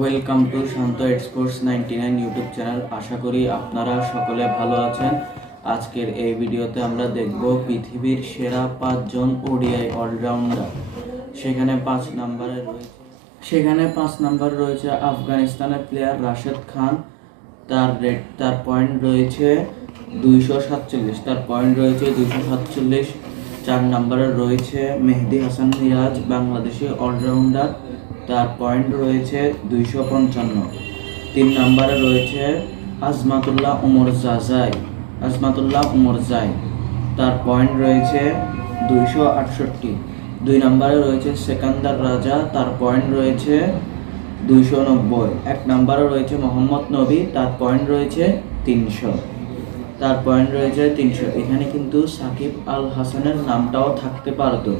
Welcome to Shanto sports 99 YouTube channel. আশা করি আপনারা সকলে ভালো আছেন। আজকের এই ভিডিওতে আমরা দেখব পৃথিবীর সেরা 5 জন ওডিআই অলরাউন্ডার। সেখানে 5 নম্বরে রয়েছে আফগানিস্তানের প্লেয়ার রাশেদ খান। তার পয়েন্ট রয়েছে 247, 247। 4 নম্বরে রয়েছে মেহেদী হাসান মিরাজ, বাংলাদেশি অলরাউন্ডার। তার পয়েন্ট রয়েছে 255। 3 নম্বরে রয়েছে আজমাতুল্লাহ উমর জাই, তার পয়েন্ট রয়েছে 268। 2 নম্বরে রয়েছে সেকান্দার রাজা, তার পয়েন্ট রয়েছে 290। 1 নম্বরে রয়েছে মোহাম্মদ নবী, তার পয়েন্ট রয়েছে 300। এখানে কিন্তু সাকিব আল হাসানের নামটাও থাকতে পারতো,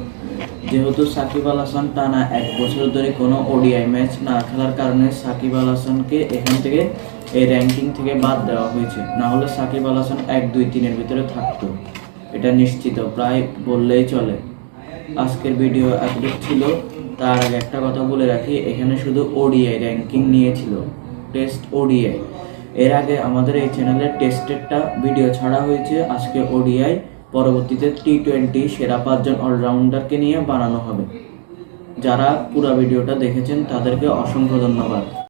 যেহেতু সাকিব আল হাসান টানা 1 বছর ধরে কোনো ওডিআই ম্যাচ না খেলার কারণে সাকিব আল হাসানকে এখান থেকে এই র্যাঙ্কিং থেকে বাদ দেওয়া হয়েছে। না হলে সাকিব আল হাসান 1, 2, 3-এর ভিতরে থাকতো, এটা নিশ্চিত, প্রায় বললেই চলে। আজকের ভিডিও এতটুকু ছিল। তার আগে একটা কথা বলে রাখি, এখানে শুধু ওডিআই র্যাঙ্কিং নিয়েছিল, টেস্ট ওডিআই। এর আগে আমাদের এই চ্যানেলে টেস্টেরটা ভিডিও ছাড়া হয়েছে, আজকে ওডিআই, পরবর্তীতে টি20 সেরা 5 জন অলরাউন্ডারকে নিয়ে বানানো হবে। যারা পুরো ভিডিওটা দেখেছেন তাদেরকে অসংখ্য ধন্যবাদ।